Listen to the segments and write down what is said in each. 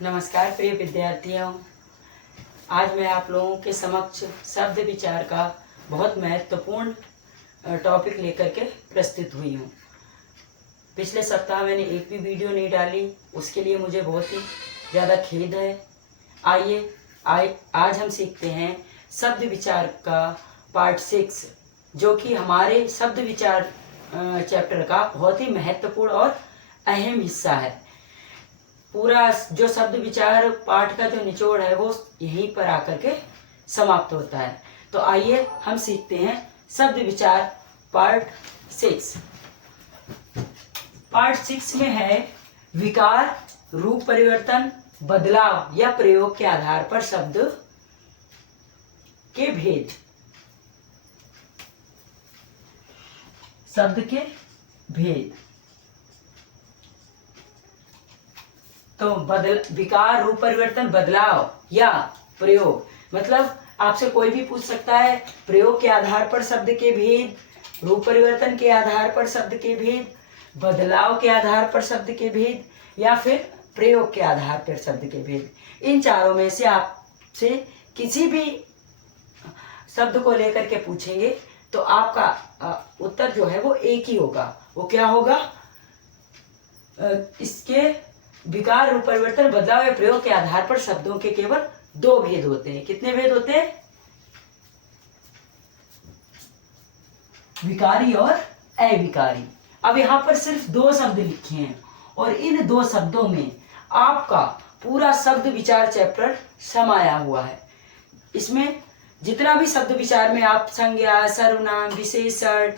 नमस्कार प्रिय विद्यार्थियों। आज मैं आप लोगों के समक्ष शब्द विचार का बहुत महत्वपूर्ण टॉपिक लेकर के प्रस्तुत हुई हूँ। पिछले सप्ताह मैंने एक भी वीडियो नहीं डाली, उसके लिए मुझे बहुत ही ज़्यादा खेद है। आज हम सीखते हैं शब्द विचार का पार्ट 6, जो कि हमारे शब्द विचार चैप्टर का बहुत ही महत्वपूर्ण और अहम हिस्सा है। पूरा जो शब्द विचार पाठ का जो निचोड़ है वो यहीं पर आकर के समाप्त होता है। तो आइए हम सीखते हैं शब्द विचार पार्ट 6। पार्ट 6 में है विकार, रूप परिवर्तन, बदलाव या प्रयोग के आधार पर शब्द के भेद। शब्द के भेद तो विकार, रूप परिवर्तन, बदलाव या प्रयोग, मतलब आपसे कोई भी पूछ सकता है प्रयोग के आधार पर शब्द के भेद, रूप परिवर्तन के आधार पर शब्द के भेद, बदलाव के आधार पर शब्द के भेद या फिर प्रयोग के आधार पर शब्द के भेद। इन चारों में से आपसे किसी भी शब्द को लेकर के पूछेंगे तो आपका उत्तर जो है वो एक ही होगा। वो क्या होगा? इसके विकार, रूप परिवर्तन, बदलाव या प्रयोग के आधार पर शब्दों के केवल 2 भेद होते हैं। कितने भेद होते हैं? विकारी और अविकारी। अब यहाँ पर सिर्फ 2 शब्द लिखे हैं और इन 2 शब्दों में आपका पूरा शब्द विचार चैप्टर समाया हुआ है। इसमें जितना भी शब्द विचार में आप संज्ञा, सर्वनाम, विशेषण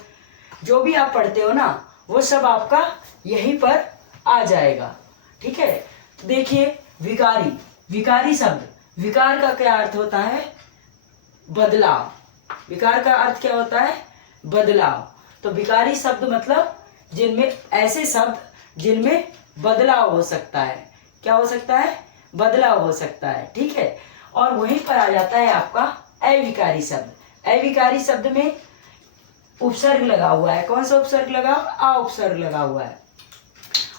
जो भी आप पढ़ते हो ना, वो सब आपका यहीं पर आ जाएगा। ठीक है, देखिए विकारी, विकारी शब्द, विकार का क्या अर्थ होता है? बदलाव। विकार का अर्थ क्या होता है? बदलाव। तो विकारी शब्द मतलब जिनमें ऐसे शब्द जिनमें बदलाव हो सकता है। क्या हो सकता है? बदलाव हो सकता है। ठीक है, और वहीं पर आ जाता है आपका अविकारी शब्द। अविकारी शब्द में उपसर्ग लगा हुआ है। कौन सा उपसर्ग लगा? आ उपसर्ग लगा हुआ है।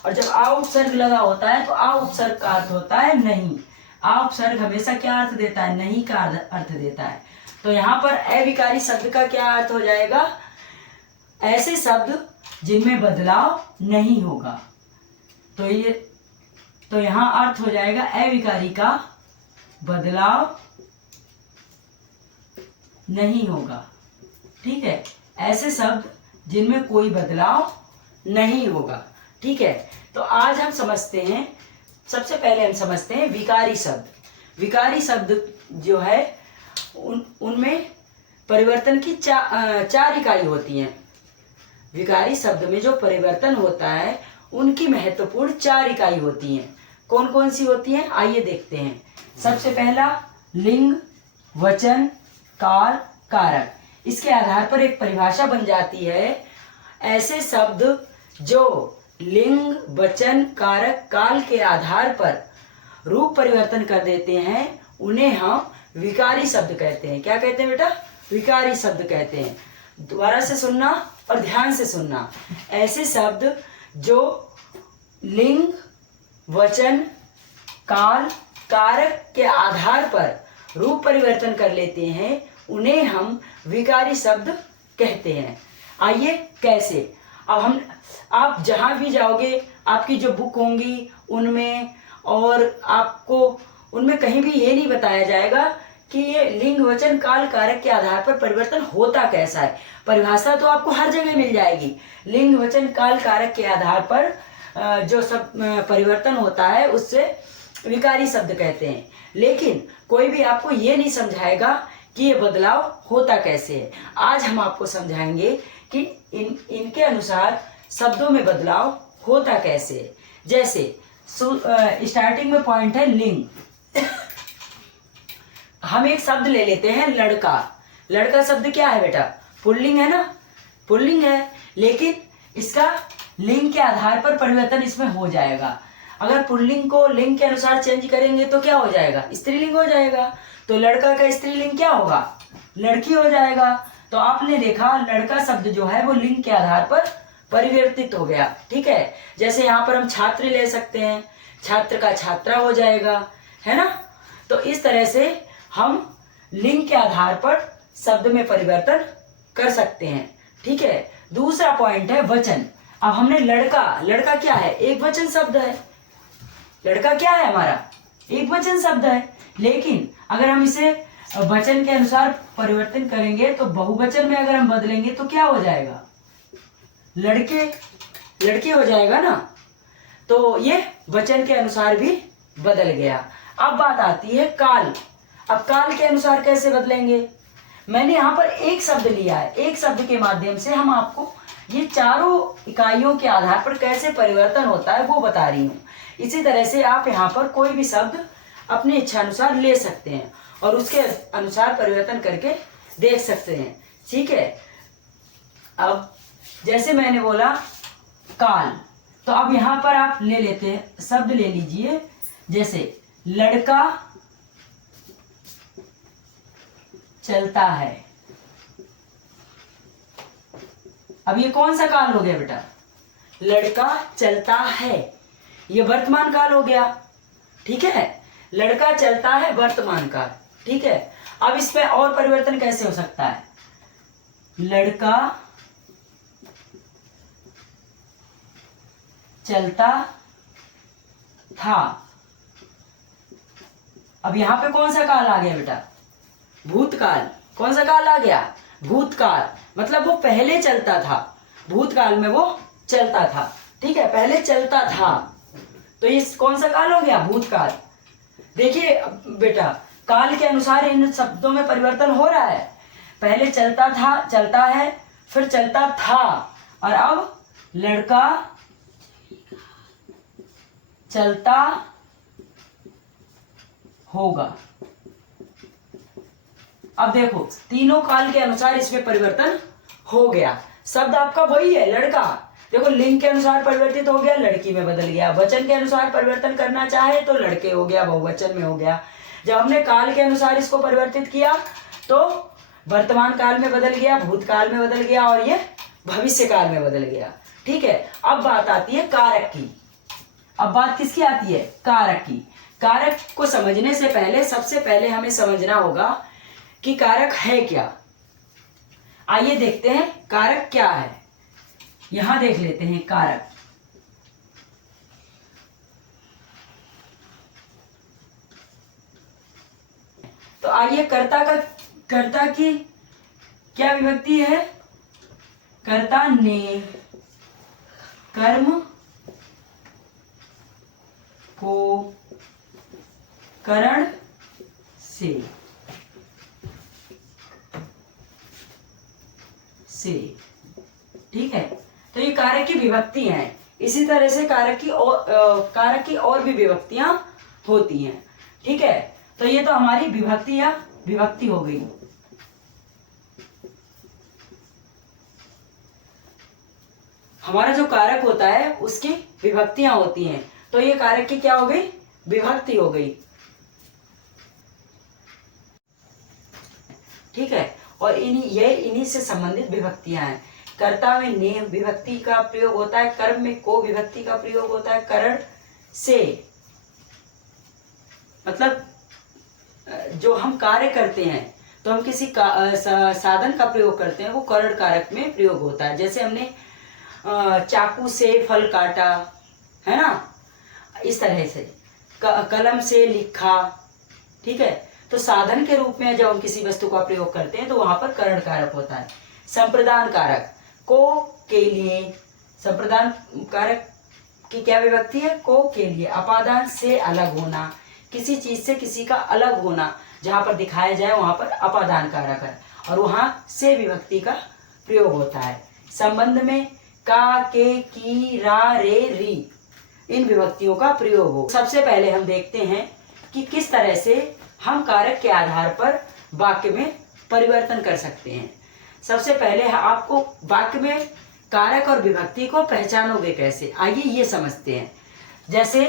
और जब आ उपसर्ग लगा होता है तो आ उपसर्ग का अर्थ होता है नहीं। आ उपसर्ग हमेशा क्या अर्थ देता है? नहीं का अर्थ देता है। तो यहाँ पर अविकारी शब्द का क्या अर्थ हो जाएगा? ऐसे शब्द जिनमें बदलाव नहीं होगा। तो यहाँ अर्थ हो जाएगा अविकारी का बदलाव नहीं होगा। ठीक है, ऐसे शब्द जिनमें कोई बदलाव नहीं होगा। ठीक है, तो आज हम समझते हैं, सबसे पहले हम समझते हैं विकारी शब्द। विकारी शब्द जो है उनमें परिवर्तन की 4 इकाई होती हैं। विकारी शब्द में जो परिवर्तन होता है उनकी महत्वपूर्ण 4 इकाई होती हैं। कौन कौन सी होती हैं? आइए देखते हैं। सबसे पहला लिंग, वचन, काल, कारक। इसके आधार पर एक परिभाषा बन जाती है। ऐसे शब्द जो लिंग, वचन, कारक, काल के आधार पर रूप परिवर्तन कर देते हैं उन्हें हम विकारी शब्द कहते हैं। क्या कहते हैं बेटा? विकारी शब्द कहते हैं। दोबारा से सुनना और ध्यान से सुनना। ऐसे शब्द जो लिंग, वचन, काल, कारक के आधार पर रूप परिवर्तन कर लेते हैं उन्हें हम विकारी शब्द कहते हैं। आइए कैसे? अब आप जहाँ भी जाओगे, आपकी जो बुक होंगी उनमें, और आपको उनमें कहीं भी ये नहीं बताया जाएगा कि ये लिंग, वचन, काल, कारक के आधार पर परिवर्तन होता कैसा है। परिभाषा तो आपको हर जगह मिल जाएगी। लिंग, वचन, काल, कारक के आधार पर जो सब परिवर्तन होता है उससे विकारी शब्द कहते हैं। लेकिन कोई भी आपको ये नहीं समझाएगा कि ये बदलाव होता कैसे है। आज हम आपको समझाएंगे कि इनके अनुसार शब्दों में बदलाव होता कैसे है। जैसे स्टार्टिंग में पॉइंट है लिंग। हम एक शब्द ले लेते हैं लड़का। लड़का शब्द क्या है बेटा? पुल्लिंग है ना? पुल्लिंग है, लेकिन इसका लिंग के आधार पर परिवर्तन इसमें हो जाएगा। अगर पुल्लिंग को लिंग के अनुसार चेंज करेंगे तो क्या हो जाएगा? स्त्रीलिंग हो जाएगा। तो लड़का का स्त्रीलिंग क्या होगा? लड़की हो जाएगा। तो आपने देखा लड़का शब्द जो है वो लिंग के आधार पर परिवर्तित हो गया। ठीक है, जैसे यहाँ पर हम छात्र ले सकते हैं। छात्र का छात्रा हो जाएगा, है ना। तो इस तरह से हम लिंग के आधार पर शब्द में परिवर्तन कर सकते हैं, ठीक है। दूसरा पॉइंट है वचन। अब हमने लड़का, लड़का क्या है, एक वचन शब्द है। लड़का क्या है हमारा, एक वचन शब्द है। लेकिन अगर हम इसे वचन के अनुसार परिवर्तन करेंगे तो बहुवचन में अगर हम बदलेंगे तो क्या हो जाएगा, लड़के, लड़के हो जाएगा ना। तो ये वचन के अनुसार भी बदल गया। अब बात आती है काल। अब काल के अनुसार कैसे बदलेंगे। मैंने यहाँ पर एक शब्द लिया है, एक शब्द के माध्यम से हम आपको ये चारों इकाइयों के आधार पर कैसे परिवर्तन होता है वो बता रही हूँ। इसी तरह से आप यहाँ पर कोई भी शब्द अपनी इच्छा अनुसार ले सकते हैं और उसके अनुसार परिवर्तन करके देख सकते हैं, ठीक है। अब जैसे मैंने बोला काल, तो अब यहाँ पर आप ले लेते हैं, शब्द ले लीजिए, जैसे लड़का चलता है। अब ये कौन सा काल हो गया बेटा, लड़का चलता है, ये वर्तमान काल हो गया, ठीक है। लड़का चलता है वर्तमान काल, ठीक है। अब इसमें और परिवर्तन कैसे हो सकता है, लड़का चलता था। अब यहां पे कौन सा काल आ गया बेटा, भूतकाल। कौन सा काल आ गया, भूतकाल। मतलब वो पहले चलता था, भूतकाल में वो चलता था, ठीक है, पहले चलता था। तो ये कौन सा काल हो गया, भूतकाल। देखिए बेटा, काल के अनुसार इन शब्दों में परिवर्तन हो रहा है। पहले चलता था, चलता है, फिर चलता था, और अब लड़का चलता होगा। अब देखो तीनों काल के अनुसार इसमें परिवर्तन हो गया। शब्द आपका वही है, लड़का। देखो लिंग के अनुसार परिवर्तित हो गया, लड़की में बदल गया। वचन के अनुसार परिवर्तन करना चाहे तो लड़के हो गया, बहुवचन में हो गया। जब हमने काल के अनुसार इसको परिवर्तित किया तो वर्तमान काल में बदल गया, भूतकाल में बदल गया, और ये भविष्य काल में बदल गया, ठीक है। अब बात आती है कारक की। अब बात किसकी आती है, कारक की। कारक को समझने से पहले सबसे पहले हमें समझना होगा कि कारक है क्या। आइए देखते हैं कारक क्या है। यहां देख लेते हैं कारक। तो आइए कर्ता की क्या विभक्ति है, कर्ता ने कर्म को करण से ठीक है। तो ये कारक की विभक्ति हैं। इसी तरह से कारक की और भी विभक्तियां होती हैं, ठीक है। तो ये तो हमारी विभक्ति हो गई। हमारा जो कारक होता है उसकी विभक्तियां होती हैं, तो ये कारक की क्या हो गई, विभक्ति हो गई, ठीक है। और इन्हीं से संबंधित विभक्तियां हैं। कर्ता में ने विभक्ति का प्रयोग होता है, कर्म में को विभक्ति का प्रयोग होता है, करण से, मतलब जो हम कार्य करते हैं तो हम किसी साधन का प्रयोग करते हैं, वो करण कारक में प्रयोग होता है। जैसे हमने चाकू से फल काटा, है ना, इस तरह से कलम से लिखा, ठीक है। तो साधन के रूप में जब हम किसी वस्तु का प्रयोग करते हैं तो वहां पर करण कारक होता है। संप्रदान कारक, को के लिए, संप्रदान कारक की क्या विभक्ति है, को के लिए। अपादान से अलग होना, किसी चीज से किसी का अलग होना, जहां पर दिखाया जाए वहां पर अपादान कारक है, और वहां से विभक्ति का प्रयोग होता है। संबंध में का, के, की, रा, रे, री, इन विभक्तियों का प्रयोग हो। सबसे पहले हम देखते हैं कि किस तरह से हम कारक के आधार पर वाक्य में परिवर्तन कर सकते हैं। सबसे पहले आपको वाक्य में कारक और विभक्ति को पहचानोगे कैसे, आइए ये समझते हैं। जैसे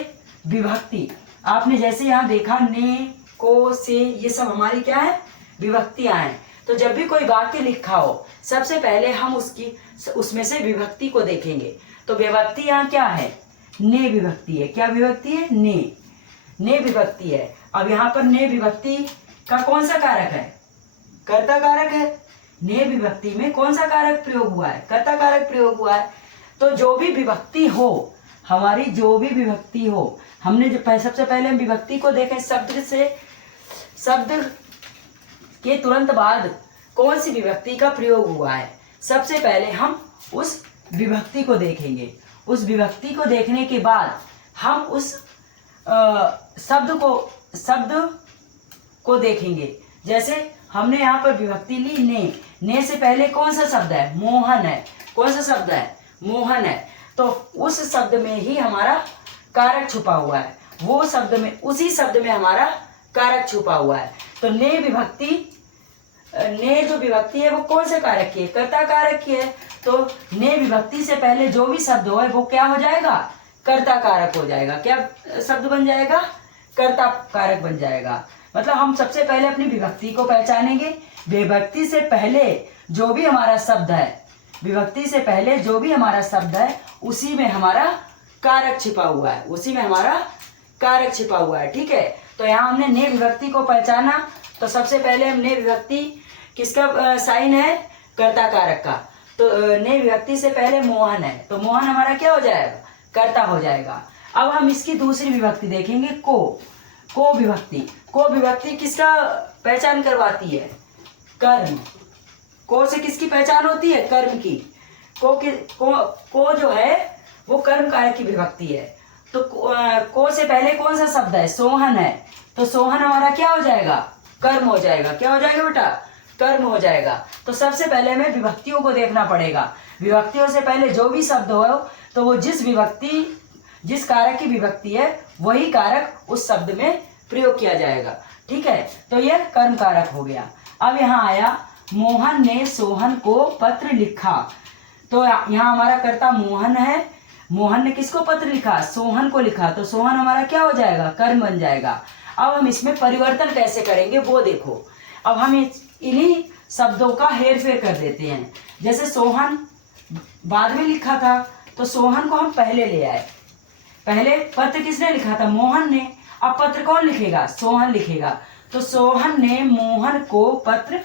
विभक्ति, आपने जैसे यहाँ देखा ने, को, से, ये सब हमारी क्या है, विभक्तियां हैं। तो जब भी कोई वाक्य लिखा हो सबसे पहले हम उसमें से विभक्ति को देखेंगे। तो विभक्ति यहाँ क्या है, ने विभक्ति है। क्या विभक्ति है? ने विभक्ति है। अब यहाँ पर ने विभक्ति का कौन सा कारक है? कर्ता कारक है। ने विभक्ति में कौन सा कारक प्रयोग हुआ है? कर्ता कारक प्रयोग हुआ है। तो जो भी विभक्ति हो, हमारी जो भी विभक्ति हो, हमने जो सबसे पहले हम विभक्ति को देखें, शब्द के तुरंत बाद कौन सी विभक्ति का प्रयोग हुआ है। सबसे पहले हम उस विभक्ति को देखेंगे। उस विभक्ति को देखने के बाद हम उस शब्द को देखेंगे। जैसे हमने यहाँ पर विभक्ति ली ने से पहले कौन सा शब्द है? मोहन है। कौन सा शब्द है? मोहन है। तो उस शब्द में ही हमारा कारक छुपा हुआ है। वो शब्द में, उसी शब्द में हमारा कारक छुपा हुआ है। तो ने जो विभक्ति है वो कौन से कारक की है? कर्ता कारक की है। तो ने विभक्ति से पहले जो भी शब्द हो वो क्या हो जाएगा? कर्ता कारक हो जाएगा। क्या शब्द बन जाएगा? कर्ता कारक बन जाएगा। मतलब हम सबसे पहले अपनी विभक्ति को पहचानेंगे। विभक्ति से पहले जो भी हमारा शब्द है, विभक्ति से पहले जो भी हमारा शब्द है, उसी में हमारा कारक छिपा हुआ है। उसी में हमारा कारक छिपा हुआ है। ठीक है। तो यहाँ हमने ने विभक्ति को पहचाना। तो सबसे पहले हम ने विभक्ति किसका साइन है? कर्ता कारक का। तो ने विभक्ति से पहले मोहन है, तो मोहन हमारा क्या हो जाएगा? कर्ता हो जाएगा। अब हम इसकी दूसरी विभक्ति देखेंगे, को विभक्ति। को विभक्ति किसका पहचान करवाती है? कर्म। को से किसकी पहचान होती है? कर्म की। को जो है वो कर्म कारक की विभक्ति है। तो को से पहले कौन सा शब्द है? सोहन है। तो सोहन हमारा क्या हो जाएगा? कर्म हो जाएगा। क्या हो जाएगा बेटा? कर्म हो जाएगा। तो सबसे पहले हमें विभक्तियों को देखना पड़ेगा। विभक्तियों से पहले जो भी शब्द हो तो वो जिस कारक की विभक्ति है वही कारक उस शब्द में प्रयोग किया जाएगा। ठीक है। तो यह कर्म कारक हो गया। अब यहाँ आया मोहन ने सोहन को पत्र लिखा। तो यहाँ हमारा कर्ता मोहन है। मोहन ने किसको पत्र लिखा? सोहन को लिखा। तो सोहन हमारा क्या हो जाएगा? कर्म बन जाएगा। अब हम इसमें परिवर्तन कैसे करेंगे वो देखो। अब हम इन्हीं शब्दों का हेर फेर कर देते हैं। जैसे सोहन बाद में लिखा था, तो सोहन को हम पहले ले आए। पहले पत्र किसने लिखा था? मोहन ने। अब पत्र कौन लिखेगा? सोहन लिखेगा। तो सोहन ने मोहन को पत्र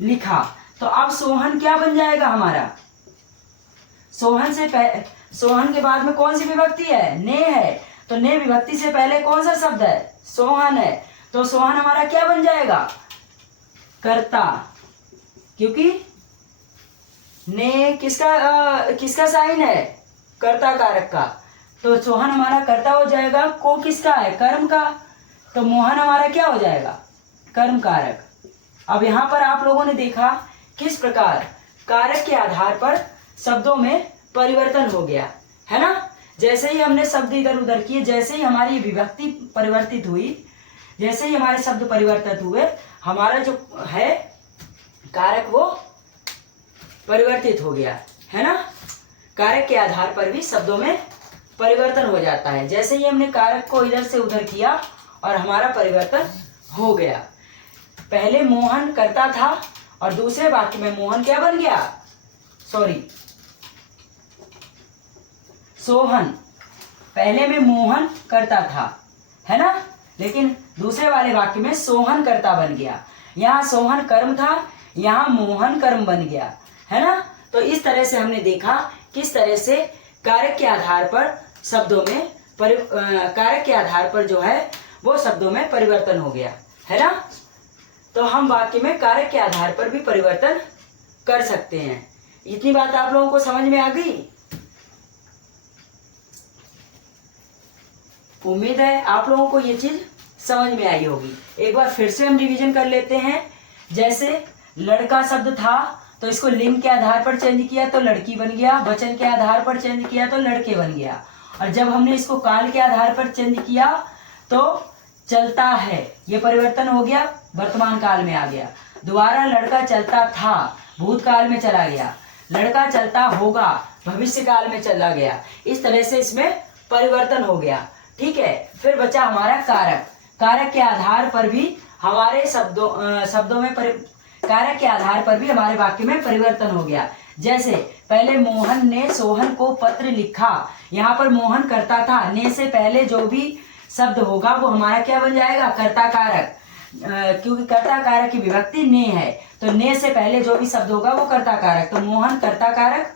लिखा। तो अब सोहन क्या बन जाएगा हमारा? सोहन के बाद में कौन सी विभक्ति है? ने है। तो ने विभक्ति से पहले कौन सा शब्द है? सोहन है। तो सोहन हमारा क्या बन जाएगा? कर्ता। क्योंकि ने किसका साइन है? कर्ता कारक का। तो सोहन हमारा कर्ता हो जाएगा। को किसका है? कर्म का। तो मोहन हमारा क्या हो जाएगा? कर्म कारक। अब यहाँ पर आप लोगों ने देखा किस प्रकार कारक के आधार पर शब्दों में परिवर्तन हो गया है ना। जैसे ही हमने शब्द इधर उधर किए, जैसे ही हमारी विभक्ति परिवर्तित हुई, जैसे ही हमारे शब्द परिवर्तित हुए, हमारा जो है कारक वो परिवर्तित हो गया है ना। कारक के आधार पर भी शब्दों में परिवर्तन हो जाता है। जैसे ही हमने कारक को इधर से उधर किया और हमारा परिवर्तन हो गया। पहले मोहन करता था और दूसरे वाक्य में मोहन क्या बन गया? सोहन। पहले में मोहन करता था है ना, लेकिन दूसरे वाले वाक्य में सोहन कर्ता बन गया। यहाँ सोहन कर्म था, यहाँ मोहन कर्म बन गया है ना। तो इस तरह से हमने देखा किस तरह से कारक के आधार पर शब्दों में कारक के आधार पर जो है वो शब्दों में परिवर्तन हो गया है ना। तो हम वाक्य में कारक के आधार पर भी परिवर्तन कर सकते हैं। इतनी बात आप लोगों को समझ में आ गई? उम्मीद है आप लोगों को ये चीज समझ में आई होगी। एक बार फिर से हम रिवीजन कर लेते हैं। जैसे लड़का शब्द था तो इसको लिंग के आधार पर चेंज किया तो लड़की बन गया, वचन के आधार पर चेंज किया तो लड़के बन गया, और जब हमने इसको काल के आधार पर चेंज किया तो चलता है, ये परिवर्तन हो गया, वर्तमान काल में आ गया। दोबारा लड़का चलता था, भूतकाल में चला गया, लड़का चलता होगा, भविष्य काल में चला गया। इस तरह से इसमें परिवर्तन हो गया। ठीक है, फिर बचा हमारा कारक। कारक के आधार पर भी हमारे शब्दों में कारक के आधार पर भी हमारे वाक्य में परिवर्तन हो गया। जैसे पहले मोहन ने सोहन को पत्र लिखा। यहाँ पर मोहन करता था, ने से पहले जो भी शब्द होगा वो हमारा क्या बन जाएगा, कर्ता कारक। क्योंकि कर्ता कारक की विभक्ति ने है, तो ने से पहले जो भी शब्द होगा वो कर्ता कारक। तो मोहन कर्ता कारक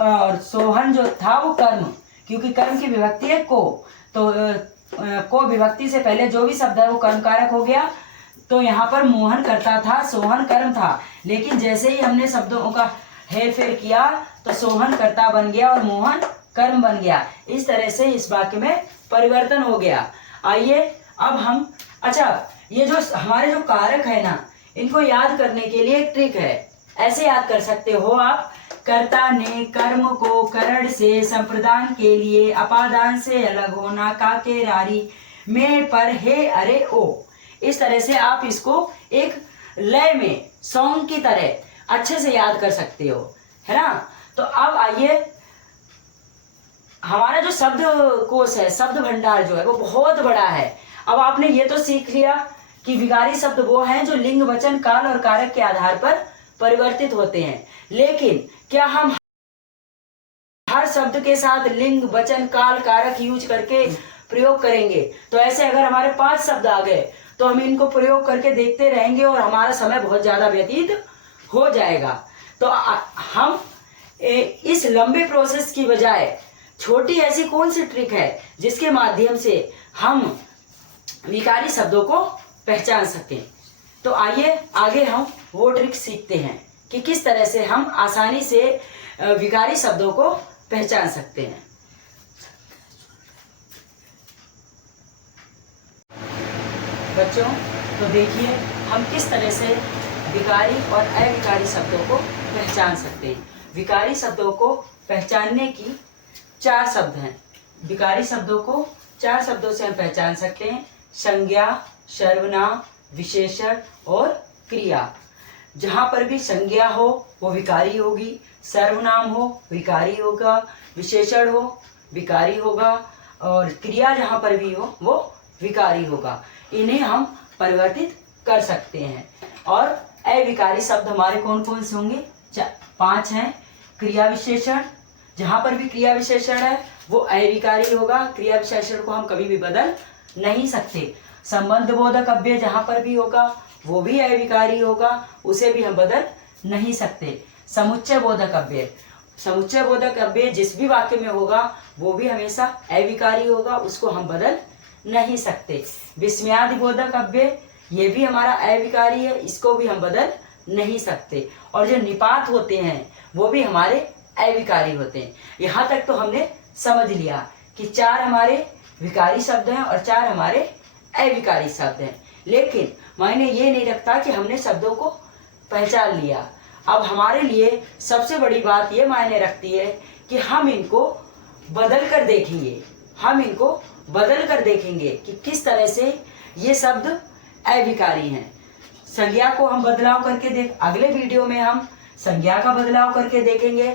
और सोहन जो था वो कर्म, क्योंकि कर्म की विभक्ति है को, तो को विभक्ति से पहले जो भी शब्द है वो कर्म कारक हो गया। तो यहाँ पर मोहन करता था, सोहन कर्म था, लेकिन जैसे ही हमने शब्दों का हेर फेर किया तो सोहन कर्ता बन गया और मोहन कर्म बन गया। इस तरह से इस वाक्य में परिवर्तन हो गया। आइए अब हम, अच्छा ये जो हमारे जो कारक है ना, इनको याद करने के लिए एक ट्रिक है। ऐसे याद कर सकते हो आप, कर्ता ने कर्म को करण से संप्रदान के लिए अपादान से अलग होना काके रारी में पर हे अरे ओ। इस तरह से आप इसको एक लय में सॉन्ग की तरह अच्छे से याद कर सकते हो, है ना। तो अब आइए, हमारा जो शब्द कोश है, शब्द भंडार जो है वो बहुत बड़ा है। अब आपने ये तो सीख लिया कि विकारी शब्द वो हैं जो लिंग, वचन, काल और कारक के आधार पर परिवर्तित होते हैं, लेकिन क्या हम हर शब्द के साथ लिंग, वचन, काल, कारक यूज करके प्रयोग करेंगे? तो ऐसे अगर हमारे 5 शब्द आ गए तो हम इनको प्रयोग करके देखते रहेंगे और हमारा समय बहुत ज्यादा व्यतीत हो जाएगा। तो हम इस लंबे प्रोसेस की बजाय छोटी ऐसी कौन सी ट्रिक है जिसके माध्यम से हम विकारी शब्दों को पहचान सकें? तो आइए आगे हम वो ट्रिक सीखते हैं कि किस तरह से हम आसानी से विकारी शब्दों को पहचान सकते हैं। बच्चों, तो देखिए हम किस तरह से विकारी और अविकारी शब्दों को पहचान सकते हैं। विकारी शब्दों को पहचानने की 4 शब्द हैं। विकारी शब्दों को 4 शब्दों से हम पहचान सकते हैं: संज्ञा, सर्वनाम, विशेषण और क्रिया। जहाँ पर भी संज्ञा हो वो विकारी होगी, सर्वनाम हो विकारी होगा, विशेषण हो विकारी होगा और क्रिया जहाँ पर भी हो वो विकारी होगा। इन्हें हम परिवर्तित कर सकते हैं। और अविकारी शब्द हमारे कौन कौन से होंगे? 5 हैं। क्रिया विशेषण, जहाँ पर भी क्रिया विशेषण है वो अविकारी होगा, क्रिया विशेषण को हम कभी भी बदल नहीं सकते। संबंध बोधक अव्यय जहाँ पर भी होगा वो भी अविकारी होगा, उसे भी हम बदल नहीं सकते। समुच्चय बोधक अव्यय, समुच्चय बोधक अव्यय जिस भी वाक्य में होगा वो भी हमेशा अविकारी होगा, उसको हम बदल नहीं सकते। विस्मयादि बोधक अव्यय ये भी हमारा अविकारी है, इसको भी हम बदल नहीं सकते। और जो निपात होते हैं वो भी हमारे अविकारी होते हैं। यहाँ तक तो हमने समझ लिया कि 4 हमारे विकारी शब्द हैं और 4 हमारे अविकारी शब्द हैं, लेकिन मायने ये नहीं रखता कि हमने शब्दों को पहचान लिया। अब हमारे लिए सबसे बड़ी बात ये मायने रखती है कि हम इनको बदल कर देखेंगे, हम इनको बदल कर देखेंगे कि किस तरह से ये शब्द अविकारी हैं। संज्ञा को हम बदलाव करके अगले वीडियो में हम संज्ञा का बदलाव करके देखेंगे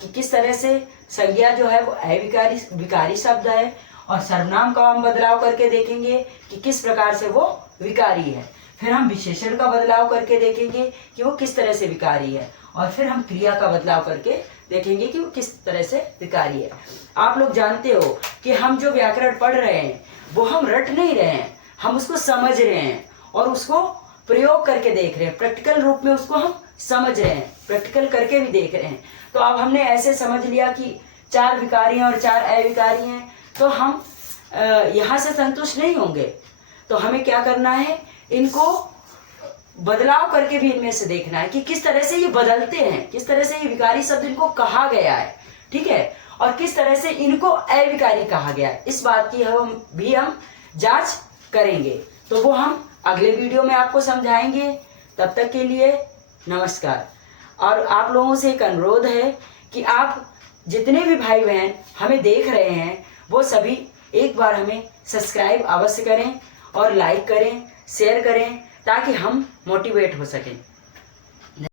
कि किस तरह से संज्ञा जो है वो अविकारी विकारी शब्द है, और सर्वनाम का हम बदलाव करके देखेंगे कि किस प्रकार से वो विकारी है। फिर हम विशेषण का बदलाव करके देखेंगे कि वो किस तरह से विकारी है, और फिर हम क्रिया का बदलाव करके देखेंगे कि वो किस तरह से विकारी है। आप लोग जानते हो कि हम जो व्याकरण पढ़ रहे हैं वो हम रट नहीं रहे हैं, हम उसको समझ रहे हैं और उसको प्रयोग करके देख रहे हैं, प्रैक्टिकल रूप में उसको हम समझ रहे हैं, प्रैक्टिकल करके भी देख रहे हैं। तो अब हमने ऐसे समझ लिया कि 4 विकारी हैं और 4 अविकारी हैं, तो हम यहाँ से संतुष्ट नहीं होंगे। तो हमें क्या करना है, इनको बदलाव करके भी इनमें से देखना है कि किस तरह से ये बदलते हैं, किस तरह से ये विकारी शब्द इनको कहा गया है, ठीक है, और किस तरह से इनको अविकारी कहा गया है। इस बात की हम जांच करेंगे। तो वो हम अगले वीडियो में आपको समझाएंगे। तब तक के लिए नमस्कार। और आप लोगों से एक अनुरोध है कि आप जितने भी भाई बहन हमें देख रहे हैं वो सभी एक बार हमें सब्सक्राइब अवश्य करें और लाइक करें, शेयर करें, ताकि हम मोटिवेट हो सकें।